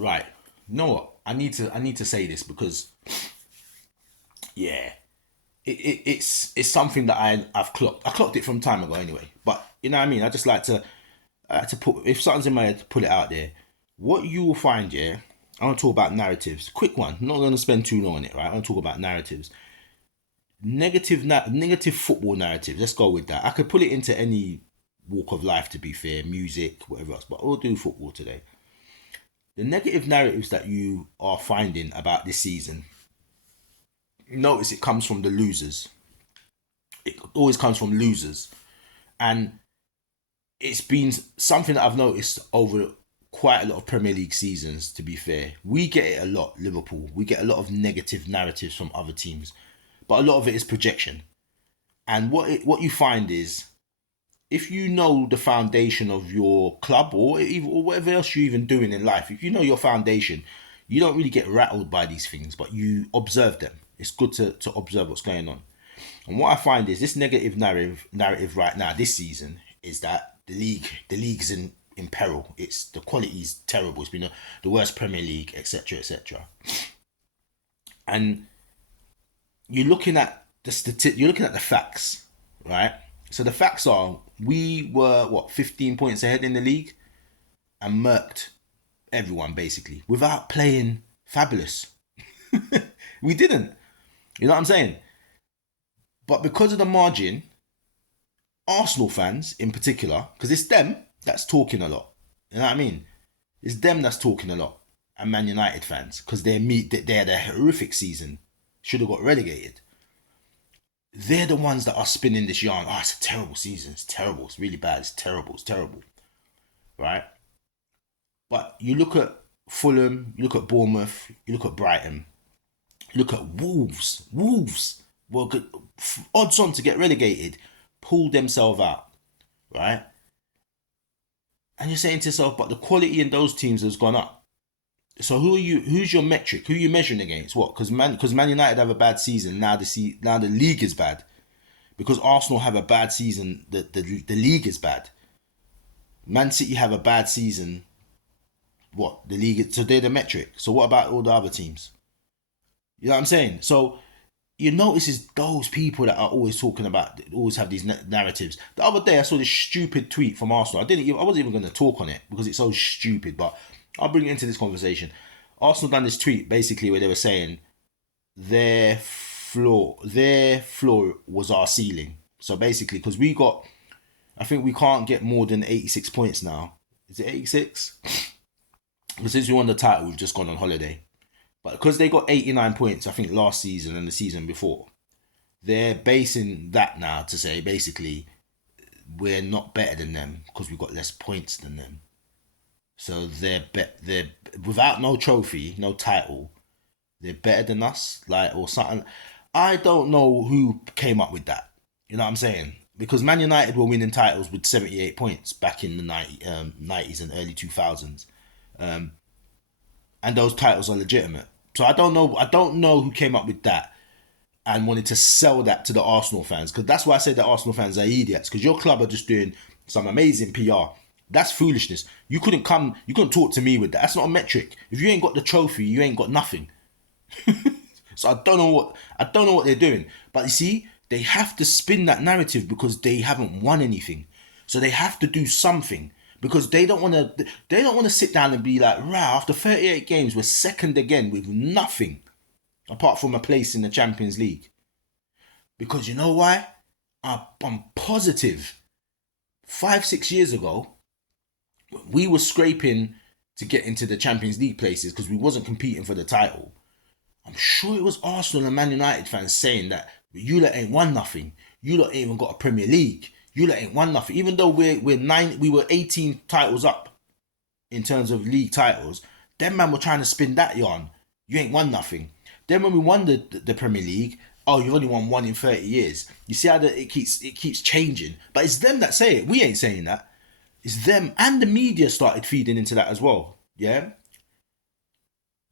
Right. You know what? I need to say this because yeah, it's something that I've clocked. I clocked it from time ago anyway. But you know what I mean? I just like to put, if something's in my head, put it out there. What you will find, yeah, I want to talk about narratives. Quick one. I'm not going to spend too long on it, right? I want to talk about narratives. Negative football narratives. Let's go with that. I could put it into any walk of life, to be fair, music, whatever else, but we'll do football today. The negative narratives that you are finding about this season, notice it comes from the losers. It always comes from losers. And it's been something that I've noticed over quite a lot of Premier League seasons, to be fair. We get it a lot, Liverpool. We get a lot of negative narratives from other teams. But a lot of it is projection. And what you find is, if you know the foundation of your club or whatever else you're even doing in life, if you know your foundation, you don't really get rattled by these things, but you observe them. It's good to observe what's going on. And what I find is this negative narrative right now this season is that the league's in peril. It's the quality's terrible. It's been the worst Premier League, etc., etc. And you're looking at the facts, right? So the facts are we were 15 points ahead in the league and murked everyone basically without playing fabulous. We didn't. You know what I'm saying? But because of the margin, Arsenal fans in particular, because it's them that's talking a lot. You know what I mean? It's them that's talking a lot. And Man United fans, because they had a horrific season, should have got relegated. They're the ones that are spinning this yarn. Oh, it's a terrible season. It's terrible. It's really bad. It's terrible. It's terrible. Right? But you look at Fulham, you look at Bournemouth, you look at Brighton, you look at Wolves. Wolves were good, odds on to get relegated, pulled themselves out. Right? And you're saying to yourself, but the quality in those teams has gone up. So who's your metric? Who are you measuring against? What? Because Man United have a bad season. Now the league is bad. Because Arsenal have a bad season, the league is bad. Man City have a bad season. What? The league, so they're the metric. So what about all the other teams? You know what I'm saying? So you notice is those people that are always talking about, always have these narratives. The other day I saw this stupid tweet from Arsenal. I wasn't even going to talk on it because it's so stupid, but I'll bring it into this conversation. Arsenal done this tweet basically where they were saying their floor was our ceiling. So basically, because I think we can't get more than 86 points now. Is it 86? Because since we won the title, we've just gone on holiday. But because they got 89 points, I think last season and the season before, they're basing that now to say basically we're not better than them because we've got less points than them. So they're without no trophy, no title, they're better than us, like or something. I don't know who came up with that. You know what I'm saying? Because Man United were winning titles with 78 points back in the 90s and early 2000s. And those titles are legitimate. So I don't know. I don't know who came up with that and wanted to sell that to the Arsenal fans. Because that's why I said the Arsenal fans are idiots. Because your club are just doing some amazing PR. That's foolishness. You couldn't come. You couldn't talk to me with that. That's not a metric. If you ain't got the trophy, you ain't got nothing. So I don't know what they're doing. But you see, they have to spin that narrative because they haven't won anything. So they have to do something because they don't want to sit down and be like, "Rah, after 38 games, we're second again with nothing apart from a place in the Champions League." Because you know why? I'm positive 5-6 years ago we were scraping to get into the Champions League places because we wasn't competing for the title. I'm sure it was Arsenal and Man United fans saying that you lot ain't won nothing. You lot ain't even got a Premier League. You lot ain't won nothing. Even though we were 18 titles up in terms of league titles, them man were trying to spin that yarn. You ain't won nothing. Then when we won the Premier League, oh, you've only won one in 30 years. You see how it keeps changing. But it's them that say it. We ain't saying that. It's them, and the media started feeding into that as well. Yeah.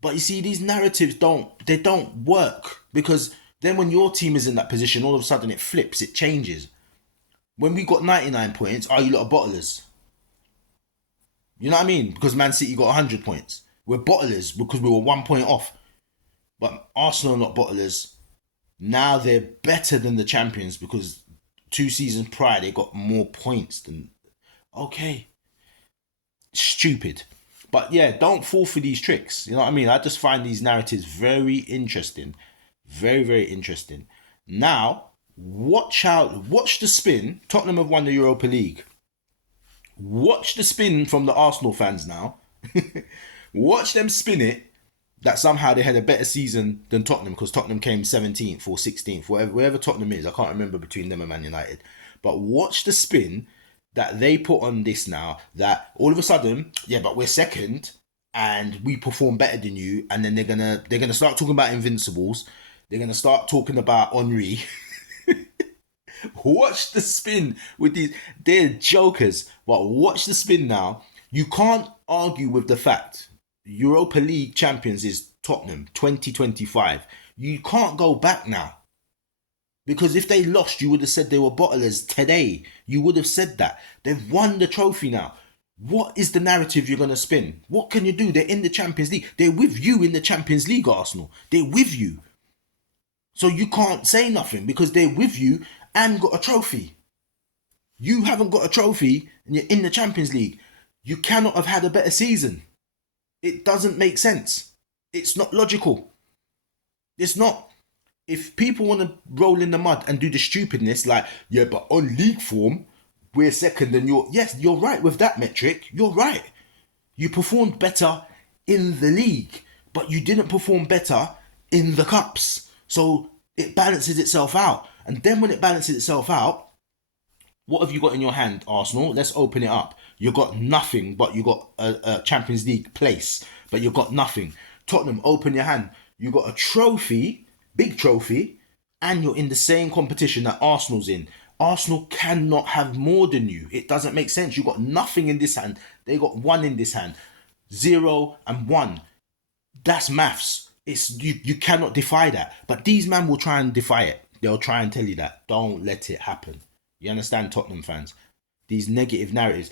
But you see, these narratives don't work because then when your team is in that position, all of a sudden it flips, it changes. When we got 99 points, oh, you lot of bottlers. You know what I mean? Because Man City got 100 points. We're bottlers because we were 1 point off. But Arsenal are not bottlers. Now they're better than the champions because 2 seasons prior they got more points than. Okay, stupid. But yeah, don't fall for these tricks. You know what I mean? I just find these narratives very interesting. Very, very interesting. Now, watch the spin. Tottenham have won the Europa League. Watch the spin from the Arsenal fans now. Watch them spin it that somehow they had a better season than Tottenham because Tottenham came 17th or 16th, wherever Tottenham is. I can't remember between them and Man United. But watch the spin that they put on this now, that all of a sudden, yeah, but we're second and we perform better than you, and then they're gonna start talking about invincibles. They're gonna start talking about Henri. Watch the spin with these. They're jokers, but watch the spin now. You can't argue with the fact Europa League champions is Tottenham 2025. You can't go back now. Because if they lost, you would have said they were bottlers today. You would have said that. They've won the trophy now. What is the narrative you're going to spin? What can you do? They're in the Champions League. They're with you in the Champions League, Arsenal. They're with you. So you can't say nothing because they're with you and got a trophy. You haven't got a trophy and you're in the Champions League. You cannot have had a better season. It doesn't make sense. It's not logical. It's not. If people want to roll in the mud and do the stupidness like, yeah, but on league form, we're second and yes, you're right with that metric. You're right. You performed better in the league, but you didn't perform better in the cups. So it balances itself out. And then when it balances itself out, what have you got in your hand, Arsenal? Let's open it up. You got nothing, but you got a Champions League place, but you got nothing. Tottenham, open your hand. You got a trophy, big trophy, and you're in the same competition that Arsenal's in. Arsenal cannot have more than you. It doesn't make sense. You got nothing in this hand. They got one in this hand. 0 and 1. That's maths. It's you cannot defy that. But these men will try and defy it. They'll try and tell you that. Don't let it happen. You understand, Tottenham fans? These negative narratives.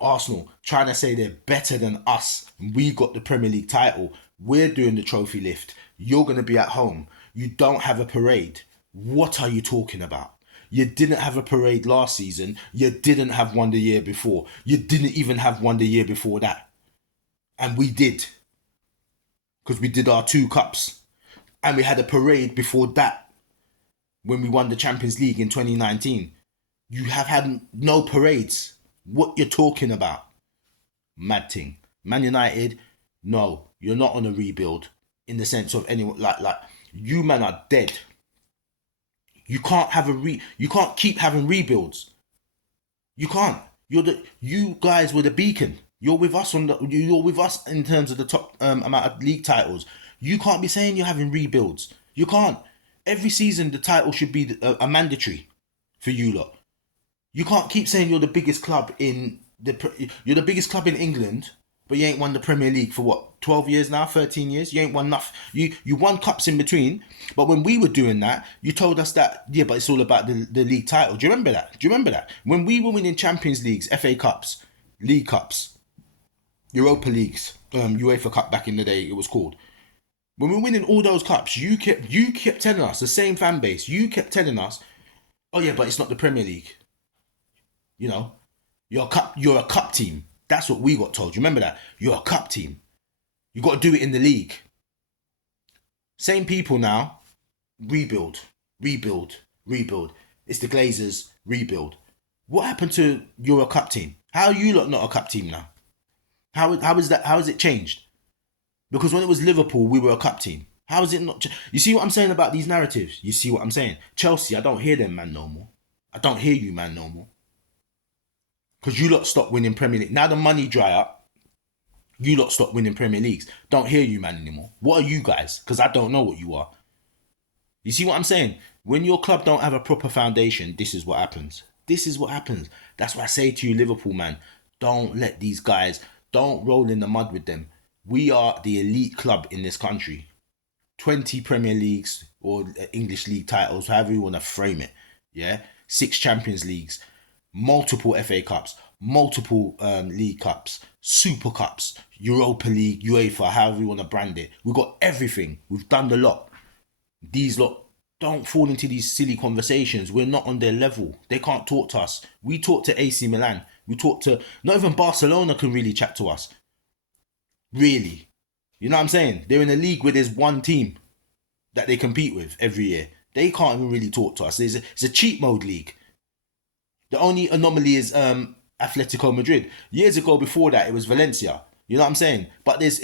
Arsenal trying to say they're better than us. We got the Premier League title. We're doing the trophy lift. You're going to be at home. You don't have a parade. What are you talking about? You didn't have a parade last season. You didn't have one the year before. You didn't even have one the year before that. And we did. Because we did our 2 cups. And we had a parade before that. When we won the Champions League in 2019. You have had no parades. What you're talking about? Mad thing. Man United, no, you're not on a rebuild in the sense of anyone like you man are dead. You can't have you can't keep having rebuilds. You can't. You guys were the beacon. You're with us you're with us in terms of the top amount of league titles. You can't be saying you're having rebuilds. You can't. Every season the title should be a mandatory for you lot. You can't keep saying you're the biggest club in you're the biggest club in England, but you ain't won the Premier League for what, 12 years now, 13 years? You ain't won enough. You won cups in between, but when we were doing that, you told us that, yeah, but it's all about the league title. Do you remember that? When we were winning Champions Leagues, FA Cups, League Cups, Europa Leagues, UEFA Cup back in the day it was called. When we were winning all those cups, you kept telling us, the same fan base, you kept telling us, oh yeah, but it's not the Premier League. You know, you're a cup team. That's what we got told. You remember that? You're a cup team. You got to do it in the league. Same people now. Rebuild. It's the Glazers. Rebuild. What happened to you're a cup team? How are you lot not a cup team now? How is that? How has it changed? Because when it was Liverpool, we were a cup team. How is it not? You see what I'm saying about these narratives? You see what I'm saying? Chelsea, I don't hear them, man, no more. I don't hear you, man, no more. Because you lot stop winning Premier League. Now the money dry up. You lot stop winning Premier Leagues. Don't hear you, man, anymore. What are you guys? Because I don't know what you are. You see what I'm saying? When your club don't have a proper foundation, this is what happens. This is what happens. That's why I say to you, Liverpool, man, don't let these guys, don't roll in the mud with them. We are the elite club in this country. 20 Premier Leagues or English League titles, however you want to frame it. Yeah? 6 Champions Leagues. Multiple FA Cups, multiple League Cups, Super Cups, Europa League, UEFA, however you want to brand it. We've got everything. We've done the lot. These lot don't fall into these silly conversations. We're not on their level. They can't talk to us. We talk to AC Milan. We talk to, not even Barcelona can really chat to us. Really. You know what I'm saying? They're in a league where there's one team that they compete with every year. They can't even really talk to us. It's a cheat mode league. The only anomaly is Atletico Madrid. Years ago, before that, it was Valencia. You know what I'm saying? But it's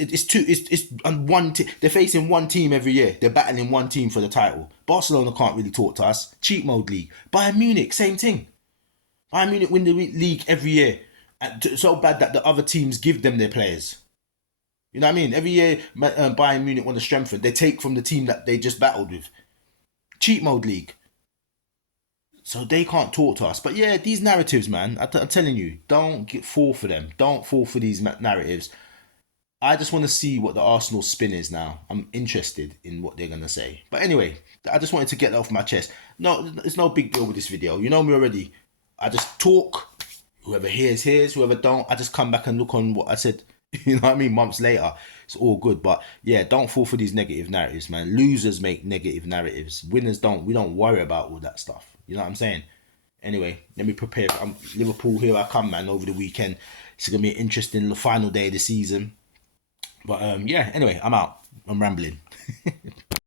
on one. They're facing one team every year. They're battling one team for the title. Barcelona can't really talk to us. Cheat mode league. Bayern Munich, same thing. Bayern Munich win the league every year, so bad that the other teams give them their players. You know what I mean? Every year, Bayern Munich want to strengthen. They take from the team that they just battled with. Cheat mode league. So they can't talk to us. But yeah, these narratives, man, I'm telling you, fall for them. Don't fall for these narratives. I just want to see what the Arsenal spin is now. I'm interested in what they're going to say. But anyway, I just wanted to get that off my chest. No, it's no big deal with this video. You know me already. I just talk. Whoever hears. Whoever don't, I just come back and look on what I said. You know what I mean? Months later. It's all good. But yeah, don't fall for these negative narratives, man. Losers make negative narratives. Winners don't. We don't worry about all that stuff. You know what I'm saying? Anyway, let me prepare. Liverpool, here I come, man, over the weekend. It's going to be an interesting final day of the season. But yeah, anyway, I'm out. I'm rambling.